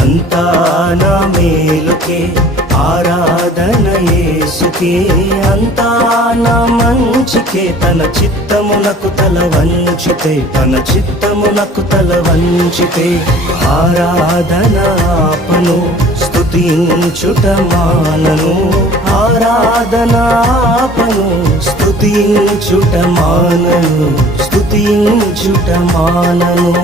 అంతా నా మేలుకే ఆరాధన యేసుకే, అంతా నా మంచికే. తన చిత్తమునకు తల వంచితే, తన చిత్తమునకు తల వంచితే ఆరాధన ఆపను, స్తుతించుట మానను. ఆరాధన ఆపను, స్తుతించుట మానను, స్తుతించుట మానను.